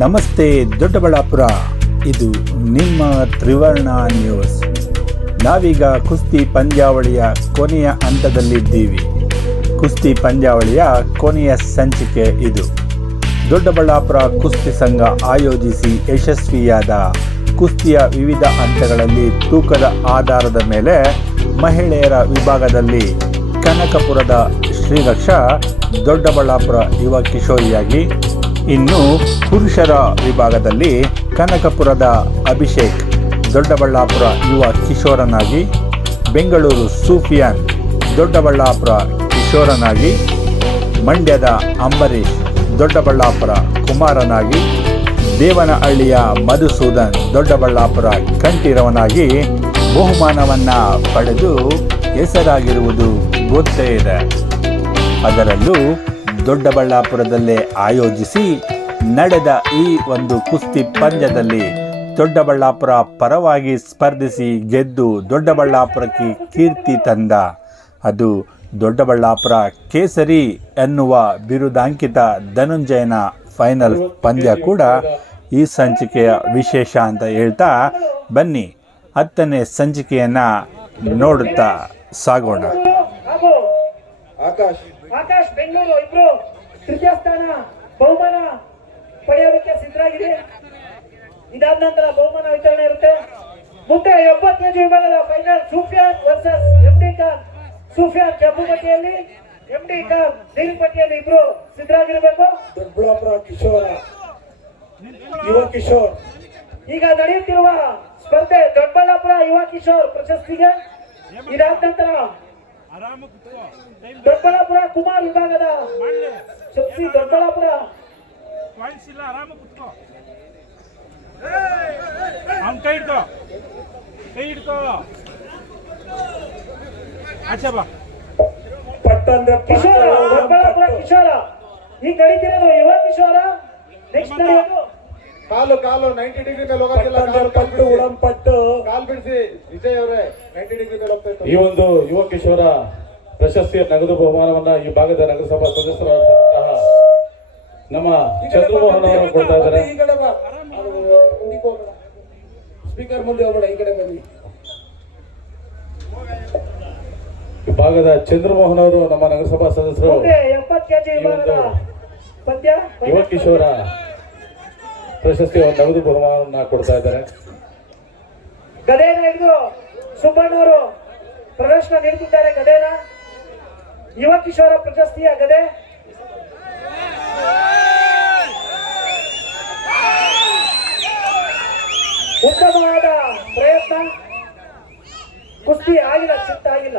ನಮಸ್ತೆ ದೊಡ್ಡಬಳ್ಳಾಪುರ. ಇದು ನಿಮ್ಮ ತ್ರಿವರ್ಣ ನ್ಯೂಸ್. ನಾವೀಗ ಕುಸ್ತಿ ಪಂದ್ಯಾವಳಿಯ ಕೊನೆಯ ಹಂತದಲ್ಲಿದ್ದೀವಿ. ಕುಸ್ತಿ ಪಂದ್ಯಾವಳಿಯ ಕೊನೆಯ ಸಂಚಿಕೆ ಇದು. ದೊಡ್ಡಬಳ್ಳಾಪುರ ಕುಸ್ತಿ ಸಂಘ ಆಯೋಜಿಸಿ ಯಶಸ್ವಿಯಾದ ಕುಸ್ತಿಯ ವಿವಿಧ ಹಂತಗಳಲ್ಲಿ ತೂಕದ ಆಧಾರದ ಮೇಲೆ ಮಹಿಳೆಯರ ವಿಭಾಗದಲ್ಲಿ ಕನಕಪುರದ ಶ್ರೀರಕ್ಷ ದೊಡ್ಡಬಳ್ಳಾಪುರ ಯುವ ಕಿಶೋರಿಯಾಗಿ ಇನ್ನು ಪುರುಷರ ವಿಭಾಗದಲ್ಲಿ ಕನಕಪುರದ ಅಭಿಷೇಕ್, ದೊಡ್ಡಬಳ್ಳಾಪುರ ಯುವ ಕಿಶೋರನಾಗಿ, ಬೆಂಗಳೂರು ಸೂಫಿಯಾನ್, ದೊಡ್ಡಬಳ್ಳಾಪುರ ಕಿಶೋರನಾಗಿ, ಮಂಡ್ಯದ ಅಂಬರೀಶ್ ದೊಡ್ಡಬಳ್ಳಾಪುರ ಕುಮಾರನಾಗಿ, ದೇವನಹಳ್ಳಿಯ ಮಧುಸೂದನ್, ದೊಡ್ಡಬಳ್ಳಾಪುರ ಕಂಠೀರವನಾಗಿ ಬಹುಮಾನವನ್ನು ಪಡೆದು ಹೆಸರಾಗಿರುವುದು ಗೊತ್ತೇ ಇದೆ. ಅದರಲ್ಲೂ ದೊಡ್ಡಬಳ್ಳಾಪುರದಲ್ಲೇ ಆಯೋಜಿಸಿ ನಡೆದ ಈ ಒಂದು ಕುಸ್ತಿ ಪಂದ್ಯದಲ್ಲಿ ದೊಡ್ಡಬಳ್ಳಾಪುರ ಪರವಾಗಿ ಸ್ಪರ್ಧಿಸಿ ಗೆದ್ದು ದೊಡ್ಡಬಳ್ಳಾಪುರಕ್ಕೆ ಕೀರ್ತಿ ತಂದ ಅದು ದೊಡ್ಡಬಳ್ಳಾಪುರ ಕೇಸರಿ ಎನ್ನುವ ಬಿರುದಾಂಕಿತ ಧನುಂಜಯನ ಫೈನಲ್ ಪಂದ್ಯ ಕೂಡ ಈ ಸಂಚಿಕೆಯ ವಿಶೇಷ ಅಂತ ಹೇಳ್ತಾ ಬನ್ನಿ ಹತ್ತನೇ ಸಂಚಿಕೆಯನ್ನು ನೋಡುತ್ತಾ ಸಾಗೋಣ ಆಕಾಶ್ ಆಕಾಶ್ ಬೆಂಗಳೂರು ಇಬ್ರು ತೃತೀಯ ಸ್ಥಾನ ಬಹುಮಾನ ಪಡೆಯೋದಕ್ಕೆ ಸಿದ್ಧರಾಗಿದೆ. ಇದಾದ ನಂತರ ಬಹುಮಾನ ವಿತರಣೆ ಇರುತ್ತೆ. ಮುಂದೆ ಎಪ್ಪತ್ತು ಕೆಜಿ ವಿಮಾನದ final Sufiyan versus M D Khan. Sufiyan ಕೆಂಪು ಪಟ್ಟಿಯಲ್ಲಿ ಎಂ ಡಿ ಖಾನ್ ನೀಲಿ ಪಟ್ಟಿಯಲ್ಲಿ ಇಬ್ರು ಸಿದ್ಧರಾಗಿರ್ಬೇಕು. ದೊಡ್ಡಬಳ್ಳಾಪುರ ಕಿಶೋರ ಯುವ ಕಿಶೋರ್. ಈಗ ನಡೆಯುತ್ತಿರುವ ಸ್ಪರ್ಧೆ ದೊಡ್ಡಬಳ್ಳಾಪುರ ಯುವ ಕಿಶೋರ್ ಪ್ರಶಸ್ತಿಗೆ ಇದಾದ ನಂತರ ದೊಡ್ಡಬಳ್ಳಾಪುರ ಕುಮಾರ್ ವಿಭಾಗದ ಶಕ್ತಿ ದೊಡ್ಡಬಳ್ಳಾಪುರ. ಕಾಣಿಸಿಲ್ಲ ಆರಾಮ ಕುತ್ಕೋ. ಅವ್ನ ಕೈ ಹಿಡ್ಕೋ. ಕೈ ಹಿಡ್ಕೋ. ಆಚೆ ಬಾ. ಕಿಶೋರ ಈ ದೊಡ್ಡಬಳ್ಳಾಪುರ. ಕಿಶೋರ. ಈಗ ನಡೀತಿರೋದು ಯುವ ಕಿಶೋರ. ನೆಕ್ಸ್ಟ್ ನಡೆಯೋದು ಕಾಲು ಕಾಲು ನೈಂಟಿ ಡಿಗ್ರಿ ಮೇಲೆ ಹೋಗೋದಿಲ್ಲ ಕಾಲು ಪಟ್ಟು ಉಡಂ ಪಟ್ಟು. ಕಾಲ್ ಬಿಡಿಸಿ ವಿಜಯ್ ಅವರೇ ನೈಂಟಿ ಡಿಗ್ರಿ ಮೇಲೆ ಹೋಗ್ತಾ ಇತ್ತು ಈ ಒಂದು ಯುವ ಕಿಶೋರ ಪ್ರಶಸ್ತಿಯ ನಗದು ಬಹುಮಾನವನ್ನ ಈ ಭಾಗದ ನಗರಸಭಾ ಸದಸ್ಯರಾದಂತಹ ನಮ್ಮ ಚಂದ್ರಮೋಹನ್ ಅವರು ಕೊಡ್ತಾ ಇದ್ದಾರೆ. ಈ ಸ್ಪೀಕರ್ ಮುಂದೆ ಅವರು ಈ ಕಡೆ ಬನ್ನಿ. ಈ ಭಾಗದ ಚಂದ್ರಮೋಹನ್ ಅವರು ನಮ್ಮ ನಗರಸಭಾ ಸದಸ್ಯರು. ಯುವ ಕಿಶೋರ ಪ್ರಶಸ್ತಿಯ ಒಂದು ನಗದು ಬಹುಮಾನವನ್ನ ಕೊಡ್ತಾ ಇದ್ದಾರೆ. ಗದೆನ ಹಿಡಿದು ಸುಬ್ಬಣ್ಣವರು ಪ್ರದರ್ಶನ ನೀಡುತ್ತಿದ್ದಾರೆ ಗದೆನ. ಯುವ ಕಿಶೋರ ಪ್ರಶಸ್ತಿಯ ಗದೆ. ಉತ್ತಮವಾದ ಪ್ರಯತ್ನ. ಕುಸ್ತಿ ಆಗಿಲ್ಲ ಚಿತ್ತ ಆಗಿಲ್ಲ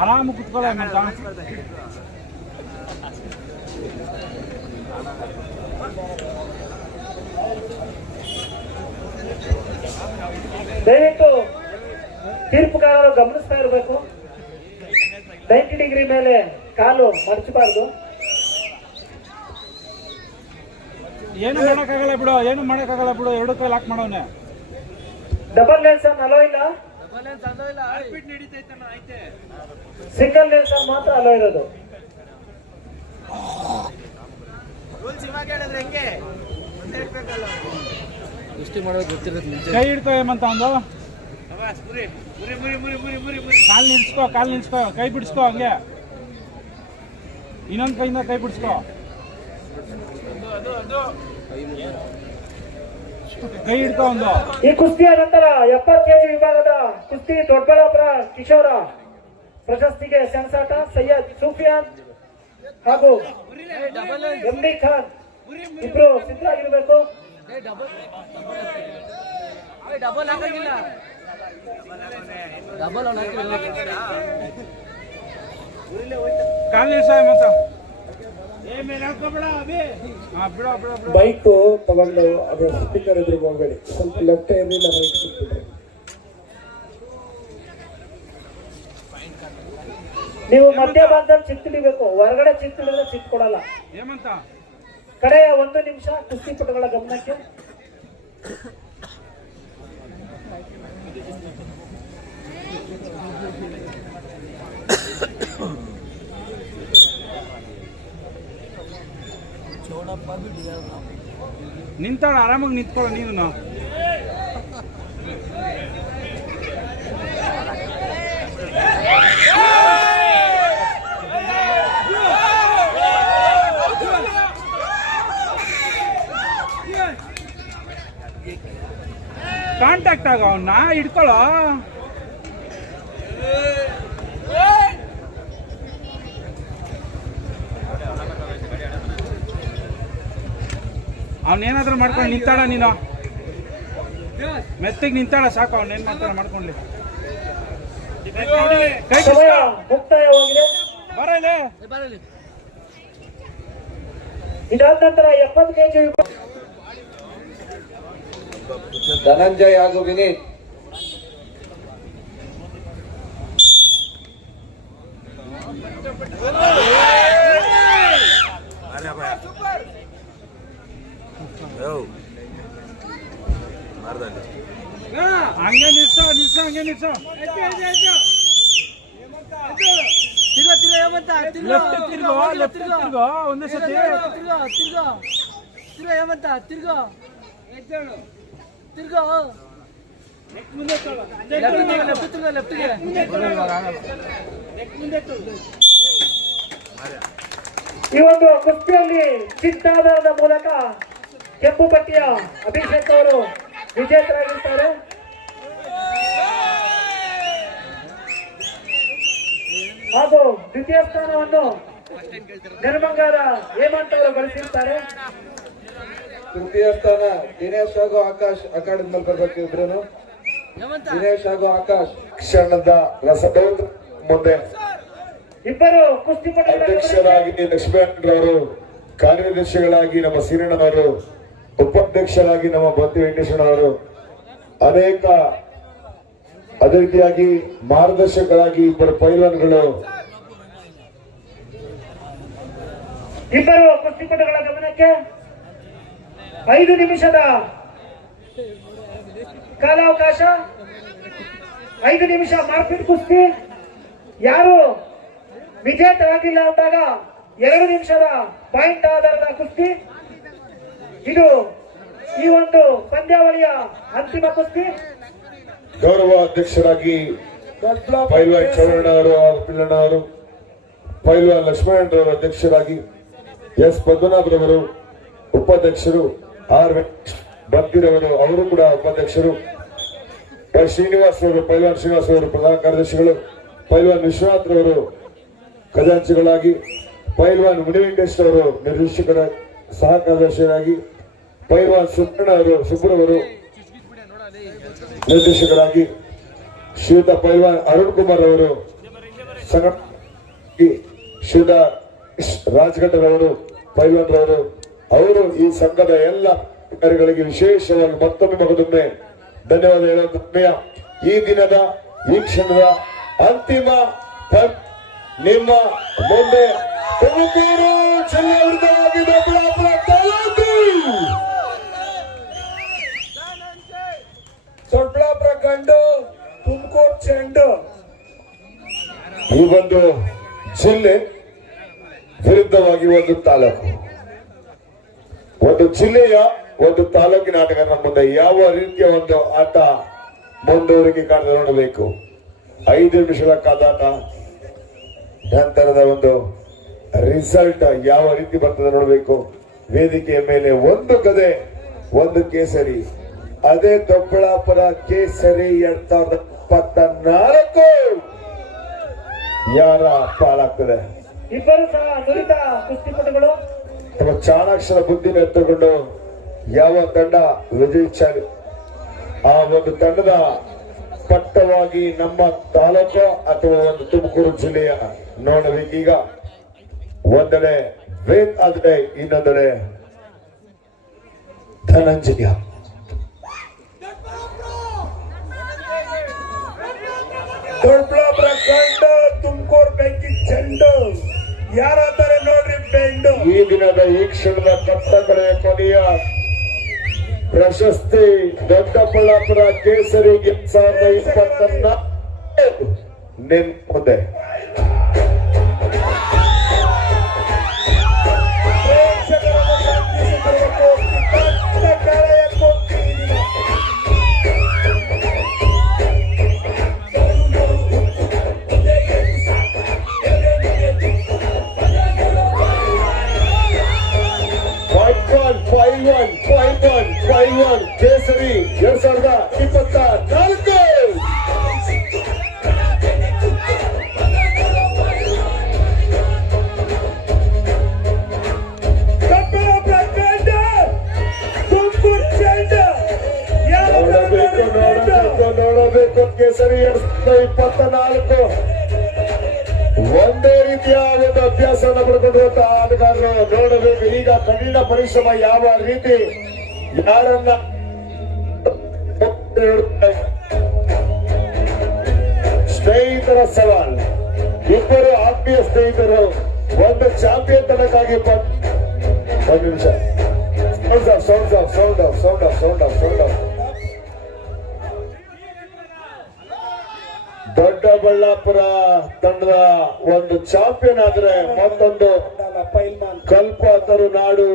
ಆರಾಮ ಕುತ್ಕೊಳ್ಳ ದಯವಿಟ್ಟು ತೀರ್ಪುಗಾರರು ಗಮನಿಸ್ತಾ ಇರಬೇಕು. ನೈಂಟಿ ಡಿಗ್ರಿ ಮೇಲೆ ಕಾಲು ಮರ್ಚಬಾರ್ದು ಏನು ಮಾಡಕ್ಕಾಗಲ್ಲ ಬಿಡು ಏನು ಮಾಡಕ್ಕಾಗಲ್ಲ ಬಿಡು ಎರಡು ಕೈ ಲಾಕ್ ಮಾಡೋನೆ. ಡಬಲ್ ಲೆನ್ಸ್ ಅಲೋ ಇಲ್ಲ? ಸಿಂಗಲ್ ನೆಲ್ಸನ್ ಮಾತ್ರ ಅಲೋ ಇರೋದು. ಕೈ ಹಿಡ್ಕೋ ಹೇಮಂತ ಒಂದು ಕಾಲ್ ನಿಲ್ಸ್ಕೋ ಕಾಲ್ ನಿಲ್ಸ್ಕೋ ಕೈ ಬಿಡಿಸ್ಕೋ ಹಂಗೆ. ಇನ್ನೊಂದ್ ಕೈಯಿಂದ ಕೈ ಬಿಡಿಸ್ಕೋ. ಕೈ ಹಿಡ್ಕೋ ಒಂದು ಈ ಕುಸ್ತಿಯ ನಂತರ ಎಪ್ಪತ್ತು ಕೆಜಿ ವಿಭಾಗದ ಕುಸ್ತಿ ದೊಡ್ಡಬಳ್ಳಾಪುರ ಕಿಶೋರ. ಪ್ರಶಸ್ತಿಗೆ ಸೆಣಸಾಟ ಸೈಯದ್ ಸೂಫಿಯಾನ್ ಹಾಗೂ ಎಂ ಡಿ ಖಾನ್. ಇಬ್ರು ಸಿದ್ಧರಾಗಿರ್ಬೇಕು. ಬೈಕ್ ತಗೊಂಡು ಅದು ಸ್ಪೀಕರ್ ಎದುರು ಹೋಗ್ಬೇಡಿ ಸ್ವಲ್ಪ ಲೆಫ್ಟ್ ಇರಲಿಲ್ಲ ರೈಟ್ ಸಿಕ್ಬಿಡ್ರಿ ನೀವು ಮಧ್ಯ ಭಾಗದಲ್ಲಿ ಚಿತ್ತಿಡಿಬೇಕು ಹೊರಗಡೆ ಚಿತ್ತಿಡಿದ್ರೆ ಚಿತ್ ಕೊಡಲ್ಲ. ಕಡೆಯ ಒಂದು ನಿಮಿಷ ಕುಸ್ತಿಪಟುಗಳ ಗಮನಕ್ಕೆ. ನಿಂತಾಳ ಆರಾಮಾಗಿ ನಿಂತ್ಕೊಳ್ಳೋಣ ನೀನು. ನಾವು ಕಾಂಟ್ಯಾಕ್ಟ್ ಆಗ ಅವನ್ನ ಹಿಡ್ಕೊಳ್ಳೋ ಅವನೇನಾದ್ರೂ ಮಾಡ್ಕೊಂಡು ನಿಂತಾಳ ನೀನು? ಮೆತ್ತಿಗೆ ನಿಂತಾಳ ಸಾಕು ಅವನೇನ್ ಮಾಡ್ತಾಳ ಮಾಡ್ಕೊಂಡ್ಲಿ. ಕೈ ಬರಲಿ ಇದಾದ ನಂತರ ಎಪ್ಪತ್ತು ಕೆಜಿ ಧನಂಜಯ್ ಹಾಗೂ ವಿನೀತ್ ಹಂಗೆ ನಿಲ್ಸೋ ನಿಲ್ಸೋ ಹಂಗೆ ನಿಲ್ಸೋ ತಿರ್ಗೋ ತಿರ್ಗೋ ಹೇಮಂತ ತಿರ್ಗೋ ಲೆಫ್ಟ್ ತಿರ್ಗೋ ಲೆಫ್ಟ್ ತಿರ್ಗೋ ಒಂದೇ ಸತಿ ತಿರ್ಗೋ ತಿರ್ಗೋ ತಿರ್ಗೋ ತಿರ್ಗೋ ಹೇಮಂತ ತಿರ್ಗೋ. ಲೆಫ್ಟ್ ತಿರ್ಗೋ ಲೆಫ್ಟ್ ತಿರ್ಗೋ ಲೆಫ್ಟ್ಗೆ ಈ ಒಂದು ಕುಸ್ತಿಯಲ್ಲಿ ಚಿತ್ತಾಧಾರದ ಮೂಲಕ ಕೆಂಪು ಪಟ್ಟಿಯ ಅಭಿಷೇಕ್ ಅವರು ವಿಜೇತರಾಗಿರ್ತಾರೆ. ಹಾಗೂ ದ್ವಿತೀಯ ಸ್ಥಾನವನ್ನು ನಿರ್ಮಂಗಾರ ಹೇಮಂತ್ ಅವರು ಗಳಿಸಿರ್ತಾರೆ. ತೃತೀಯ ಸ್ಥಾನ ದಿನೇಶ್ ಹಾಗೂ ಆಕಾಶ್ ಅಕಾಡೆಮಿ ಮೇಲೆ ಬರ್ಬೇಕು ಇಬ್ರು ದಿನೇಶ್ ಹಾಗೂ ಆಕಾಶ್ ಕ್ಷಣದ ರಸಗೌಡ್ ಮುಂದೆ. ಇಬ್ಬರು ಅಧ್ಯಕ್ಷರಾಗಿ ಲಕ್ಷ್ಮೀನಾರಾಯಣರವರು ಕಾರ್ಯದರ್ಶಿಗಳಾಗಿ ನಮ್ಮ ಸೀರಣ್ಣನವರು ಉಪಾಧ್ಯಕ್ಷರಾಗಿ ನಮ್ಮ ಬಂತಿ ವೆಂಕಟೇಶ್ವರನವರು ಅನೇಕ ಅದೇ ರೀತಿಯಾಗಿ ಮಾರ್ಗದರ್ಶಕರಾಗಿ ಇಬ್ಬರು ಪೈಲನ್ಗಳು ಇಬ್ಬರು ಕುಸ್ತಿಪಟುಗಳ ಗಮನಕ್ಕೆ ಐದು ನಿಮಿಷದ ಕಾಲಾವಕಾಶ. ಐದು ನಿಮಿಷ ಮಾರ್ಪಿಟ್ ಕುಸ್ತಿ. ಯಾರು ವಿಜೇತರಾಗಿಲ್ಲ ಅಂದಾಗ ಎರಡು ನಿಮಿಷದ ಪಾಯಿಂಟ್ ಆಧಾರದ ಕುಸ್ತಿ. ಇದು ಈ ಒಂದು ಪಂದ್ಯಾವಳಿಯ ಅಂತಿಮ ಕುಸ್ತಿ. ಗೌರವ ಅಧ್ಯಕ್ಷರಾಗಿ ಪೈಲ್ವಾನ್ ಚೌಡಣ್ಣವರು ಹಾಗೂ ಪಿಳ್ಳಣ್ಣವರು ಪೈಲ್ವಾನ್ ಲಕ್ಷ್ಮಣರವರು ಅಧ್ಯಕ್ಷರಾಗಿ ಎಸ್ ಪದ್ಮನಾಭರವರು ಉಪಾಧ್ಯಕ್ಷರು ಆರ್ ಬಂತಿರವರು ಅವರು ಕೂಡ ಉಪಾಧ್ಯಕ್ಷರು. ಶ್ರೀನಿವಾಸ್ ಅವರು, ಪೈಲ್ವಾನ್ ಶ್ರೀನಿವಾಸ್ ಅವರು ಪ್ರಧಾನ ಕಾರ್ಯದರ್ಶಿಗಳು, ಪೈಲ್ವಾನ್ ವಿಶ್ವನಾಥ್ ರವರು ಖಜಾಂಚಿಗಳಾಗಿ, ಪೈಲ್ವಾನ್ ಮುನಿವೆಂಕಟೇಶ್ ಅವರು ನಿರ್ದೇಶಕರ ಸಹ ಕಾರ್ಯದರ್ಶಿಯಾಗಿ ಪೈಲ್ವಾನ್ ಸುಬ್ಬಣ್ಣ ಅವರು ಸುಬ್ಬರವರು ನಿರ್ದೇಶಕರಾಗಿ, ಶ್ರೀಯುತ ಪೈಲ್ವಾನ್ ಅರುಣ್ ಕುಮಾರ್ ಅವರು ಸಂಘ ಶ್ರೀಯುತ ರಾಜಘಟ್ಟರವರು ಪೈಲ್ವಾನ್ ರವರು ಅವರು ಈ ಸಂಘದ ಎಲ್ಲ ಅಧಿಕಾರಿಗಳಿಗೆ ವಿಶೇಷವಾಗಿ ಮತ್ತೊಮ್ಮೆ ಮಗದೊಮ್ಮೆ ಧನ್ಯವಾದ ಹೇಳೋದು ಸಮಯ ಈ ದಿನದ ಈ ಅಂತಿಮ ನಿಮ್ಮ ಮುಂದೆ ತುಮಕೂರು ಜಿಲ್ಲೆ ವಿರುದ್ಧವಾಗಿ ದೊಡ್ಡಬಳ್ಳಾಪುರ ತುಮಕೂರು ಚೆಂಡು. ಈ ಒಂದು ಜಿಲ್ಲೆ ವಿರುದ್ಧವಾಗಿ ಒಂದು ತಾಲೂಕು. ಒಂದು ಜಿಲ್ಲೆಯ ಒಂದು ತಾಲೂಕಿನ ಆಟಗಾರರ ಮುಂದೆ ಯಾವ ರೀತಿಯ ಒಂದು ಆಟ ಮುಂದುವರಿಕೆ ಕಾಣದೆ ನೋಡಬೇಕು? ಐದು ನಿಮಿಷದ ಕಾದಾಟ, ನಂತರದ ಒಂದು ರಿಸಲ್ಟ್ ಯಾವ ರೀತಿ ಬರ್ತದೆ ನೋಡಬೇಕು? ವೇದಿಕೆಯ ಮೇಲೆ ಒಂದು ಗದೆ, ಒಂದು ಕೇಸರಿ. ಅದೇ ದೊಡ್ಡಬಳ್ಳಾಪುರ ಕೇಸರಿ ಎರಡ್ ಸಾವಿರದ ಇಪ್ಪತ್ತ ನಾಲ್ಕು ಯಾರ ಪಾಲಾಗ್ತದೆ? ಇಬ್ಬರು ಸಹ ನುರಿತ ಕುಸ್ತಿಪಟುಗಳು ತಮ್ಮ ಚಾಣಾಕ್ಷರ ಬುದ್ಧಿನ ಎತ್ತುಕೊಂಡು ಯಾವ ತಂಡ ವಿಜಯಿಸ ಆ ಒಂದು ತಂಡದ ಪಟ್ಟವಾಗಿ ನಮ್ಮ ತಾಲೂಕು ಅಥವಾ ಒಂದು ತುಮಕೂರು ಜಿಲ್ಲೆಯ ನೋಡಬೇಕೀಗ. ಒಂದೆಡೆ ವೇದ್ ಆದರೆ ಇನ್ನೊಂದೆಡೆ ಧನಂಜಯ. ದೊಡ್ಡ ತುಮಕೂರು ಬೆಂಕಿ ಚೆಂಡು. ಯಾರಾತಾರೆ ನೋಡ್ರಿ ಬೆಂಡು. ಈ ದಿನದ ಈ ಕ್ಷಣದ ಕತ್ತ ಕಡೆಯ ಕೊನೆಯ ಪ್ರಶಸ್ತಿ ದೊಡ್ಡಬಳ್ಳಾಪುರ ಕೇಸರಿ ಸಾವಿರದ ಇಪ್ಪತ್ತನ್ನ ನೆನ್ಪುದೆ. ಕಠಿಣ ಪರಿಶ್ರಮ ಯಾವ ರೀತಿ ಯಾರನ್ನ ಸ್ನೇಹಿತರ ಸವಾಲ್. ಇಬ್ಬರು ಆತ್ಮೀಯ ಸ್ನೇಹಿತರು ಒಂದು ಚಾಂಪಿಯನ್ ತನಕ್ಕಾಗಿ ದೊಡ್ಡಬಳ್ಳಾಪುರ ತಂಡದ ಒಂದು ಚಾಂಪಿಯನ್ ಆದ್ರೆ ಮತ್ತೊಂದು ಕಲ್ಪ ನಾಡು.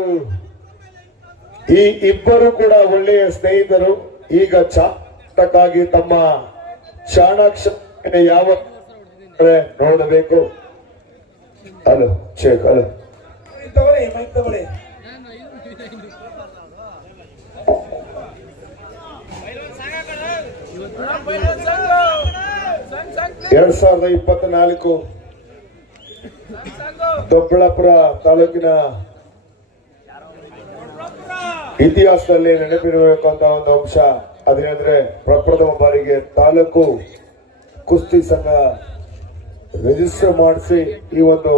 ಈ ಇಬ್ಬರು ಕೂಡ ಒಳ್ಳೆಯ ಸ್ನೇಹಿತರು. ಈಗ ಚಾಟಕ್ಕಾಗಿ ತಮ್ಮ ಚಾಣಾಕ್ಷ ಯಾವ ನೋಡಬೇಕು. ಹಲೋ ಚೇಕ್ ಹಲೋ ತಗೊಳ್ಳಿ ಮೈಕ್ ತಗೊಳ್ಳಿ ಎರಡ್ ಸಾವಿರದ ಇಪ್ಪತ್ನಾಲ್ಕು ದೊಡ್ಡಬಳ್ಳಾಪುರ ತಾಲೂಕಿನ ಇತಿಹಾಸದಲ್ಲಿ ನೆನಪಿರಬೇಕಂತ ಒಂದು ಅಂಶ. ಅದೇನೆಂದ್ರೆ ಪ್ರಪ್ರಥಮ ಬಾರಿಗೆ ತಾಲೂಕು ಕುಸ್ತಿ ಸಂಘ ರಿಜಿಸ್ಟರ್ ಮಾಡಿಸಿ ಈ ಒಂದು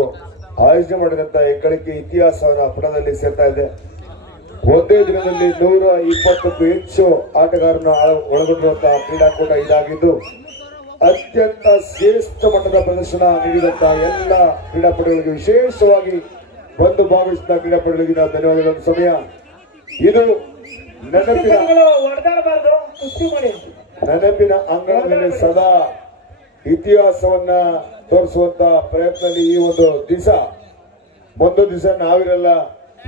ಆಯೋಜನೆ ಮಾಡಿದಂತ ಹೆಗ್ಗಳಿಕೆ ಇತಿಹಾಸವನ್ನ ಪುಟದಲ್ಲಿ ಸೇರ್ತಾ ಇದೆ. ಒಂದೇ ದಿನದಲ್ಲಿ ನೂರ ಇಪ್ಪತ್ತಕ್ಕೂ ಹೆಚ್ಚು ಆಟಗಾರನ ಒಳ- ಒಳಗೊಂಡಿರುವಂತಹ ಕ್ರೀಡಾಕೂಟ ಇದಾಗಿದ್ದು ಅತ್ಯಂತ ಶ್ರೇಷ್ಠ ಮಟ್ಟದ ಪ್ರದರ್ಶನ ನೀಡಿದಂತಹ ಎಲ್ಲ ಕ್ರೀಡಾಪಟುಗಳಿಗೆ ವಿಶೇಷವಾಗಿ ಬಂದು ಭಾಗವಹಿಸಿದ ಕ್ರೀಡಾಪಟುಗಳಿಗೆ ನಾವು ಧನ್ಯವಾದಗಳ. ಸಮಯ. ಇದು ನೆನಪಿನ ನೆನಪಿನ ಅಂಗಳದಲ್ಲಿ ಸದಾ ಇತಿಹಾಸವನ್ನ ತೋರಿಸುವಂತ ಪ್ರಯತ್ನದಲ್ಲಿ ಈ ಒಂದು ದಿವಸ. ಒಂದು ದಿವಸ ನಾವಿರಲ್ಲ,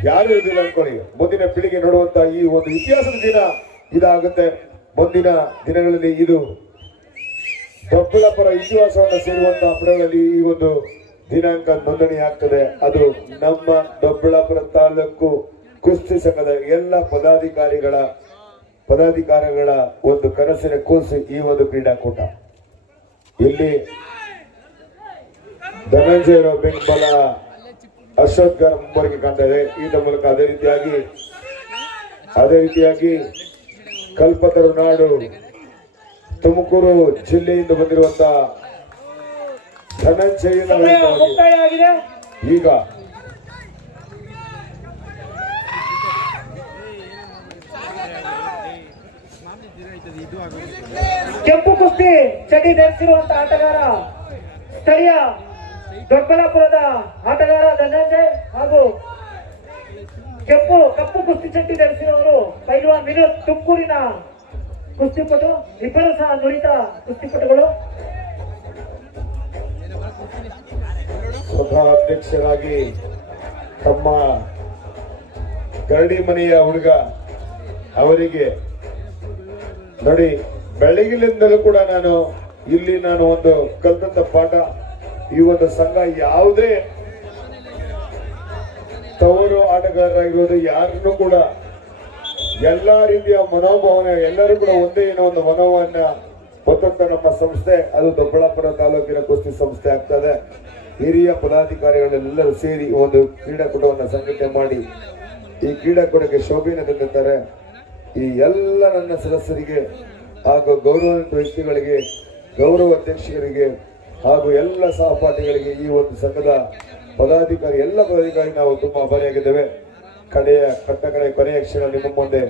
ಯಾರು ಇರುದಿಲ್ಲ ಅನ್ಕೊಳ್ಳಿ. ಮುಂದಿನ ಪೀಳಿಗೆ ನೋಡುವಂತ ಈ ಒಂದು ಇತಿಹಾಸದ ದಿನ ಇದಾಗುತ್ತೆ. ಮುಂದಿನ ದಿನಗಳಲ್ಲಿ ಇದು ದೊಡ್ಡಬಳ್ಳಾಪುರ ಇತಿಹಾಸವನ್ನು ಸೇರುವಂತಹ ಪಡೆಗಳಲ್ಲಿ ಈ ಒಂದು ದಿನಾಂಕ ನೋಂದಣಿ ಆಗ್ತದೆ. ಅದು ನಮ್ಮ ದೊಡ್ಡಬಳ್ಳಾಪುರ ತಾಲೂಕು ಕುಸ್ತಿ ಸಂಘದ ಎಲ್ಲ ಪದಾಧಿಕಾರಿಗಳ ಪದಾಧಿಕಾರಿಗಳ ಒಂದು ಕನಸಿನ ಕೂಸು ಈ ಒಂದು ಕ್ರೀಡಾಕೂಟ. ಇಲ್ಲಿ ಧನಂಜಯ ಬೆಂಬಲ, ಅಶೋಕ್ ಗರ್ ಮುಂಬರಿಗೆ ಕಾಣ್ತಾ ಇದೆ. ಈ ಮೂಲಕ ಅದೇ ರೀತಿಯಾಗಿ ಅದೇ ರೀತಿಯಾಗಿ ಕಲ್ಪತರು ನಾಡು ತುಮಕೂರು ಜಿಲ್ಲೆಯಿಂದ ಬಂದಿರುವಂತ ಈಗ ಕೆಂಪು ಕುಸ್ತಿ ಚಡಿ ಧರಿಸಿರುವಂತ ಆಟಗಾರ ಸ್ಥಳೀಯ ದೊಡ್ಡಬಳ್ಳಾಪುರದ ಆಟಗಾರ ಧನಂಜಯ್ ಹಾಗೂ ಕೆಂಪು ಕಪ್ಪು ಕುಸ್ತಿ ಚಟ್ಟಿ ಧರಿಸಿರುವವರು ಪೈಲ್ವಾನ್ ವಿನೋದ್ ತುಮಕೂರಿನ ಕುಸ್ತಿಪಟು ಇಬ್ಬರು ಸಹ ನುರಿತ ಕುಸ್ತಿಪಟುಗಳು ಸ್ವತಃ ಅಧ್ಯಕ್ಷರಾಗಿ ತಮ್ಮ ಗರಡಿ ಮನೆಯ ಹುಡುಗ ಅವರಿಗೆ ನೋಡಿ, ಬೆಳಗಿನಿಂದಲೂ ಕೂಡ ನಾನು ಇಲ್ಲಿ ನಾನು ಒಂದು ಕಲ್ತಂತ ಪಾಠ, ಈ ಒಂದು ಸಂಘ ಯಾವುದೇ ತವರು ಆಟಗಾರರಾಗಿರೋದು ಯಾರನ್ನು ಕೂಡ ಎಲ್ಲಾ ರೀತಿಯ ಮನೋಭಾವನೆ, ಎಲ್ಲರೂ ಕೂಡ ಒಂದೇ ಏನೋ ಒಂದು ಮನೋವನ್ನ ಹೊತ್ತಂತ ನಮ್ಮ ಸಂಸ್ಥೆ, ಅದು ದೊಡ್ಡಬಳ್ಳಾಪುರ ತಾಲೂಕಿನ ಕುಸ್ತಿ ಸಂಸ್ಥೆ ಆಗ್ತದೆ. ಹಿರಿಯ ಪದಾಧಿಕಾರಿಗಳೆಲ್ಲರೂ ಸೇರಿ ಒಂದು ಕ್ರೀಡಾಕೂಟವನ್ನು ಸಂಘಟನೆ ಮಾಡಿ, ಈ ಕ್ರೀಡಾಕೂಟಕ್ಕೆ ಶೋಭೆಯನ್ನು ತಂದಿದ್ದಾರೆ ಈ ಎಲ್ಲ ನನ್ನ ಸದಸ್ಯರಿಗೆ ಹಾಗೂ ಗೌರವಾನ್ವಿತ ವ್ಯಕ್ತಿಗಳಿಗೆ, ಗೌರವ ಅಧ್ಯಕ್ಷರಿಗೆ ಹಾಗೂ ಎಲ್ಲ ಸಹಪಾಠಿಗಳಿಗೆ ಈ ಒಂದು ಸಂಘದ ಪದಾಧಿಕಾರಿ, ಎಲ್ಲ ಪದಾಧಿಕಾರಿ ನಾವು ತುಂಬಾ ಆಭಾರಿಯಾಗಿದ್ದೇವೆ. ಕಡೆಯ ಕಟ್ಟಕಡೆ ಕೊನೆಯ ಕ್ಷಣ ನಿಮ್ಮ ಮುಂದೆ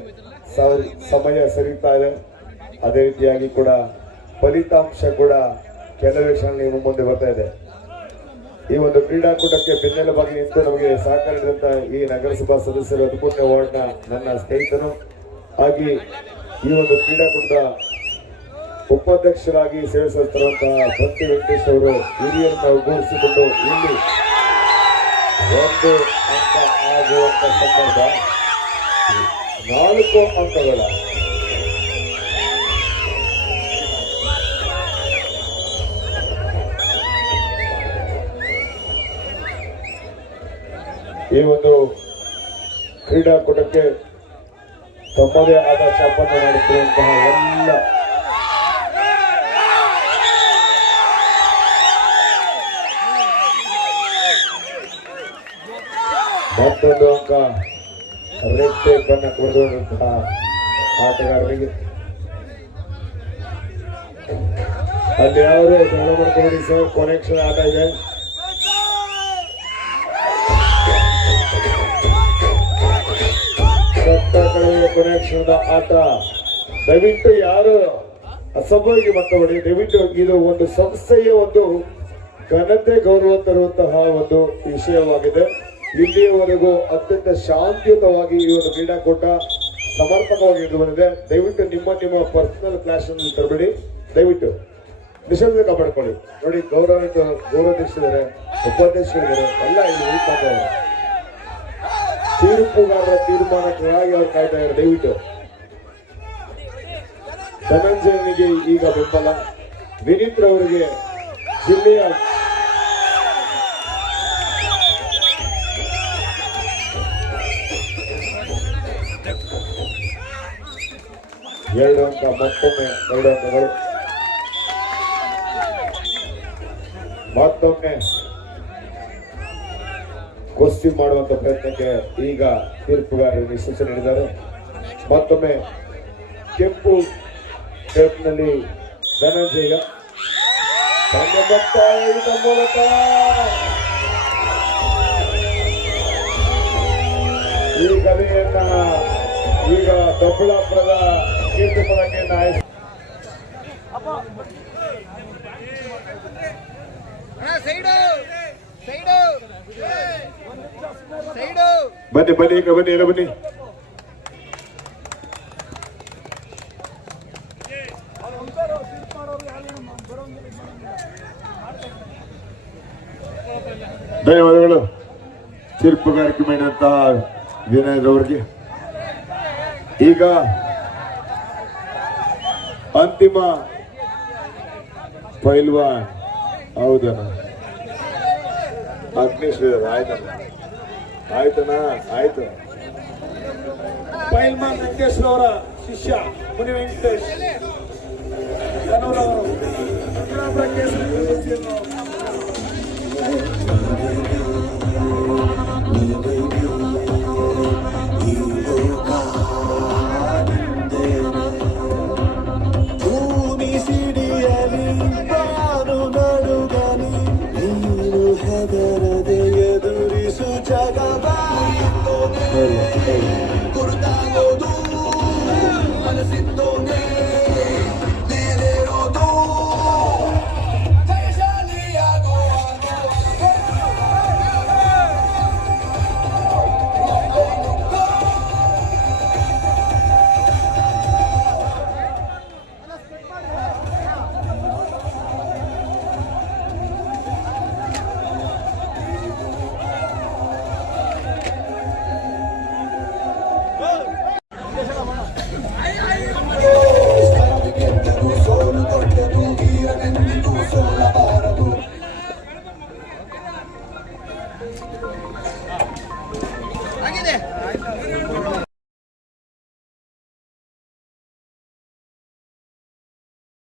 ಸಮಯ ಸರಿತಾ ಇದೆ. ಅದೇ ರೀತಿಯಾಗಿ ಕೂಡ ಫಲಿತಾಂಶ ಕೂಡ ಕೆಲವೇ ಕ್ಷಣ ನಿಮ್ಮ ಮುಂದೆ ಬರ್ತಾ ಇದೆ. ಈ ಒಂದು ಕ್ರೀಡಾಕೂಟಕ್ಕೆ ಬೆನ್ನೆಲುಬಾಗಿ ನಿಂತು ನಮಗೆ ಸಹಕಾರ ಈ ನಗರಸಭಾ ಸದಸ್ಯರು ಹದಿಮೂರನೇ ವಾರ್ಡ್ನ ನನ್ನ ಸ್ನೇಹಿತರು. ಹಾಗೆ ಈ ಒಂದು ಕ್ರೀಡಾಕೂಟದ ಉಪಾಧ್ಯಕ್ಷರಾಗಿ ಸೇವೆ ಸಲ್ಲಿಸಿರುವಂತಹ ಭಕ್ತಿ ವೆಂಕಟೇಶ್ ಅವರು ಹಿರಿಯರನ್ನು ಒಗ್ಗೂಡಿಸಿಕೊಂಡು ಇಲ್ಲಿ ಒಂದು ಅಂಕ ಆಗುವಂತ ಸಂದರ್ಭ ನಾಲ್ಕು ಅಂಕಗಳ ಈ ಒಂದು ಕ್ರೀಡಾಕೂಟಕ್ಕೆ ತಮ್ಮದೇ ಆದ ಛಾಪನ್ನು ಮಾಡುತ್ತಿರುವಂತಹ ಎಲ್ಲ ಮತ್ತೊಂದು ಅಂಕ ರೆಡ್ ಟೇಪ್ ಅನ್ನ ಕೊಡುವಂತಹ ಆಟಗಾರರಿಗೆ ಅಲ್ಲಿ ಯಾರು ಜಗಳ ಮಾಡ್ಕೊಂಡು ಸರ್ ಕೊನೆಕ್ಷನ್ ಆಟ ಇದೆ. ಕೊನೆಕ್ಷಣದ ಆಟ. ದಯವಿಟ್ಟು ಯಾರು ಅಸಭ್ಯವಾಗಿ ಮಾತಾಡಿ, ದಯವಿಟ್ಟು ಇದು ಒಂದು ಸಂಸ್ಥೆಯ ಒಂದು ಘನತೆ ಗೌರವ ತರುವಂತಹ ಒಂದು ವಿಷಯವಾಗಿದೆ. ಇಲ್ಲಿಯವರೆಗೂ ಅತ್ಯಂತ ಶಾಂತಿಯುತವಾಗಿ ಈ ಒಂದು ಕ್ರೀಡಾಕೂಟ ಸಮರ್ಪಕವಾಗಿ ಇದು ಬಂದಿದೆ. ದಯವಿಟ್ಟು ನಿಮ್ಮ ನಿಮ್ಮ ಪರ್ಸನಲ್ ಕ್ಲಾಸ್ ಅನ್ನು ತರಬೇಡಿ. ದಯವಿಟ್ಟು ನಿಶಬ್ದ ಕಾಪಾಡ್ಕೊಳ್ಳಿ. ನೋಡಿ ಗೌರವಿತ ಗೌರವಾಧ್ಯಕ್ಷರಿದ್ದಾರೆ, ಉಪಾಧ್ಯಕ್ಷರಿದ್ದಾರೆ, ಎಲ್ಲ ಇಲ್ಲಿ ತೀರ್ಪುಗಾರರ ತೀರ್ಮಾನ ತೀರ್ಮಾನಕ್ಕಾಗಿ ಅವ್ರು ಕಾಯ್ತಾ ಇದ್ದಾರೆ. ದಯವಿಟ್ಟು. ಧನಂಜಯನಿಗೆ ಈಗ ಬೆಂಬಲ. ವಿನೀತ್ ಅವರಿಗೆ ಜಿಲ್ಲೆಯ ಎರಡು ಮತ್ತೊಮ್ಮೆ ಅಂಕಗಳು ಮತ್ತೊಮ್ಮೆ ಕುಸ್ತಿ ಮಾಡುವಂತ ಪ್ರಯತ್ನಕ್ಕೆ ಈಗ ತೀರ್ಪುಗಾರರಿಗೆ ಸೂಚನೆ ನೀಡಿದ್ದಾರೆ. ಮತ್ತೊಮ್ಮೆ ಕೆಂಪು ಟೇಪ್ನಲ್ಲಿ ಧನಂಜಯ. ಮೂಲಕ. ಈ ಕಲೆಯನ್ನ ಈಗ ದೊಡ್ಡಬಳ್ಳಾಪುರದ ಪದಕೆಯನ್ನ ಆಯ್ಕೆ ಬನ್ನಿ ಬನ್ನಿ ಈಗ ಬನ್ನಿ ಬನ್ನಿ. ಧನ್ಯವಾದಗಳು. ತೀರ್ಪುಗಾರಿಕೆ ಮಾಡಿದಂತಹ ವಿನಯರವರಿಗೆ ಈಗ ಅಂತಿಮ ಪೈಲ್ವಾನ್. ಹೌದನ ಅಗ್ನೇಶ್ವರ ಆಯ್ತಣ್ಣ ಆಯ್ತಣ್ಣ ಆಯ್ತು. ಪೈಲ್ವಾನ್ ವೆಂಕಟೇಶ್ವರ ಶಿಷ್ಯ ಮುನಿ ವೆಂಕಟೇಶ್.